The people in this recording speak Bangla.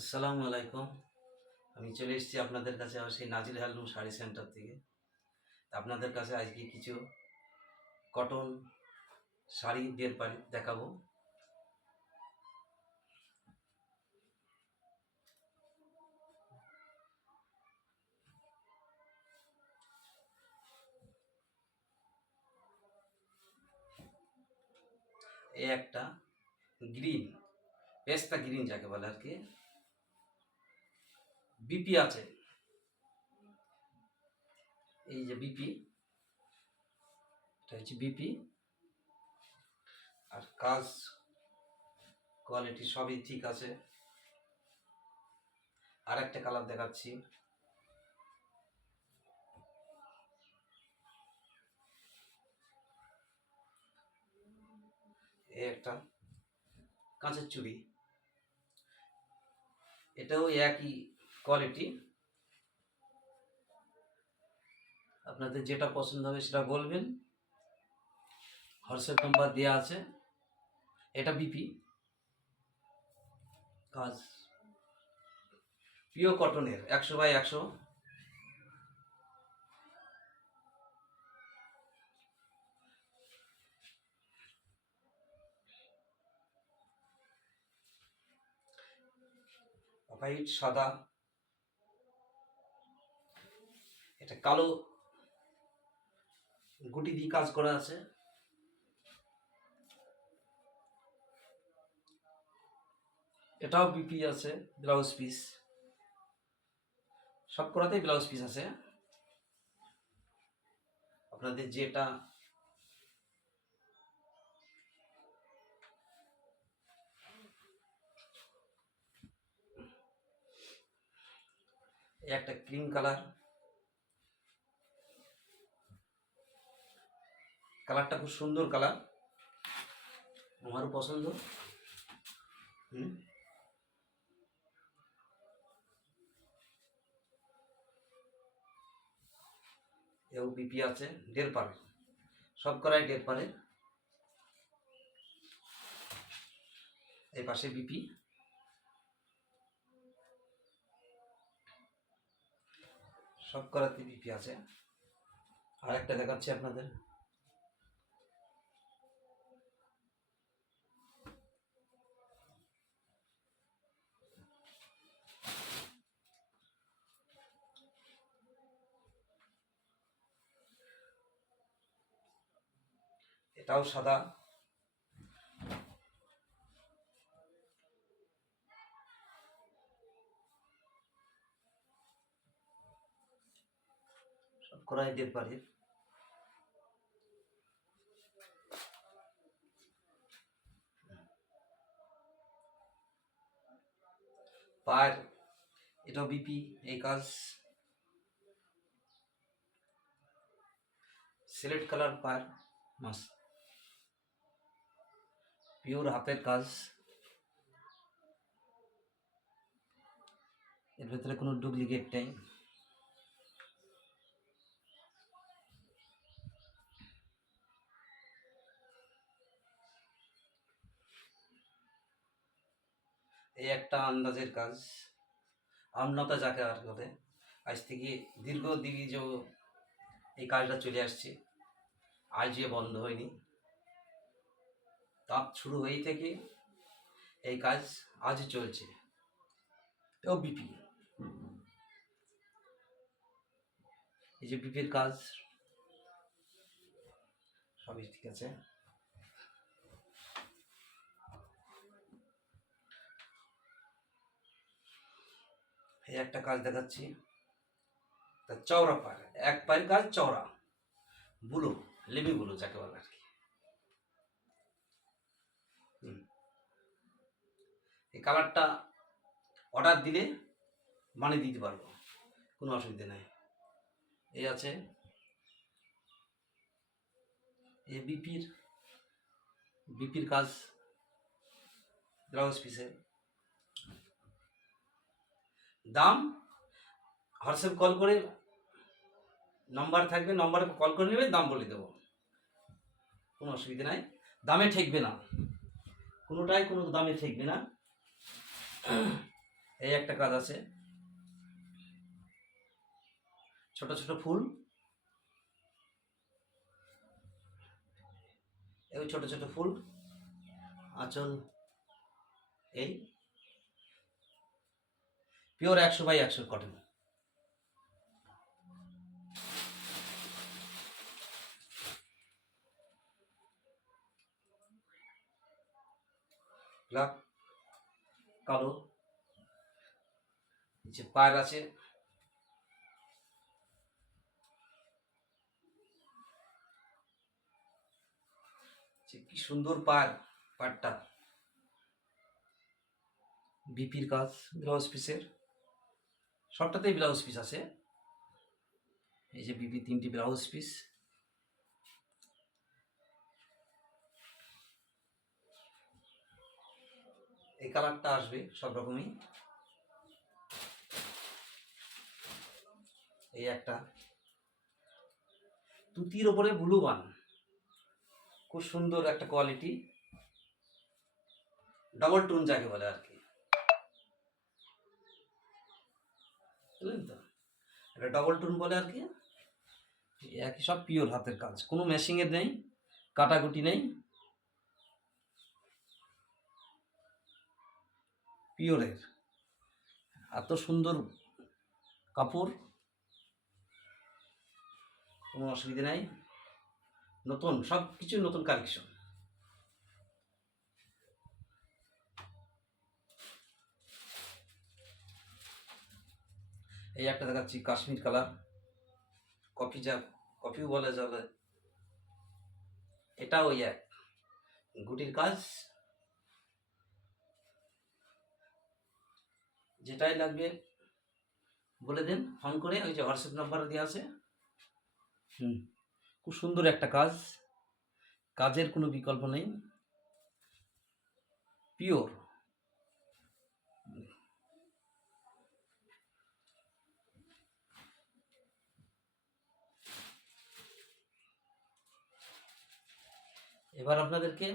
আসসালামু আলাইকুম। আমি চলে এসেছি আপনাদের কাছে আবার সেই নাজির হ্যান্ডলুম শাড়ি সেন্টার থেকে। আপনাদের কাছে আজকে কিছু কটন শাড়ি দেখাবো। এই একটা গ্রিন, পেস্তা গ্রিন যাকে বলে আর কি, বিপি আছে। এই যে বিপি, এটা হচ্ছে বিপি। আর কাজ কোয়ালিটি সবই ঠিক আছে। আর একটা কালার দেখাচ্ছি। এই একটা কাঁচের চুড়ি, এটাও একই কোয়ালিটি। আপনাদের যেটা পছন্দ হবে সেটা বলবেন, হোয়াটসঅ্যাপ নাম্বার দেওয়া আছে। এটা বিপি কাজ, পিওর কটনের, 100/100। হোয়াইট সাদা, এটা কালো গুটি দিয়ে কাজ করা আছে। এটাও বিপি আছে, ব্লাউজ পিস, সব করাতেই ব্লাউজ পিস আছে। আপনাদের যেটা একটা ক্রিম কালার, কালারটা খুব সুন্দর কালার, আমারও পছন্দ। এও বিপি আছে, 1.5 পারে, সব করাই 1.5 পারে। এই পাশে বিপি, সব করাতে বিপি আছে। আর একটা দেখাচ্ছি আপনাদের। এটাও সাদা, সব করাই 1.5 পারে। পায়ের এটাও বিপি, এই কাজ সিলেট কালার পায়ের, মাস্ট পিওর হাতের কাজ, এর ভেতরে কোনো ডুপ্লিকেট নেই। এই একটা আন্দাজের কাজ, আমনতা যাকে আর বলে, আজ থেকে দীর্ঘদিন যে এই কাজটা চলে আসছে, আজ যে বন্ধ হয়নি। তাপ শুরু হয়ে থেকে এই কাজ আজই চলছে। ও বিপি, এই যে বিপির কাজ সবই ঠিক আছে। এই একটা কাজ দেখাচ্ছি, তা চওড়া পায়ের, এক পায়ের কাজ চওড়া, বুলো, লেবি বুলো যাকে বলে আর কি। এই কালারটা অর্ডার দিলে বানিয়ে দিতে পারবো, কোনো অসুবিধা নেই। এই আছে এই বিপির কাজ, ব্লাউজ পিসে। দাম হোয়াটসঅ্যাপ কল করে, নম্বর থাকবে, নম্বরে কল করে নেবে, দাম বলে দেবো, কোনো অসুবিধা নাই। দামে ঠেকবে না, কোনোটাই কোনো দামে ঠেকবে না। এই একটা কাজ আছে, ছোট ছোট ফুল, এই ছোট ছোট ফুল, আঁচল, এই পিওর 100/100 কটন। ব্ল্যাক, কালো, নিচে পাড় আছে, কি সুন্দর পাড়টা বিপির কাজ, ব্লাউজ পিসের, সবটাতেই ব্লাউজ পিস আছে। এই যে বিপি 3টি ব্লাউজ পিস, এই কালারটা আসবে সব রকমই। এই একটা তুতির ওপরে ব্লু বান, খুব সুন্দর একটা কোয়ালিটি, ডবল টোন যাকে বলে আর কি, বুঝলেন তো, এটা ডবল টোন বলে আর কি। একই সব পিওর হাতের কাজ, কোনো মেশিংয়ের নেই, কাটাকুটি নেই, পিওরের। এত সুন্দর কাপড়, কোনো অসুবিধা নাই, নতুন সব কিছু, নতুন কালেকশন। এই একটা দেখাচ্ছি কাশ্মীর কালার, কফিও বলে চলে, এটা ওই এক গুটির কাজ, যেটাই লাগবে বলে দেন ফোন করে, ওই যে হোয়াটসঅ্যাপ নাম্বার দেওয়া আছে। খুব সুন্দর একটা কাজ, কাজের কোনো বিকল্প নেই, পিওর। এবার আপনাদেরকে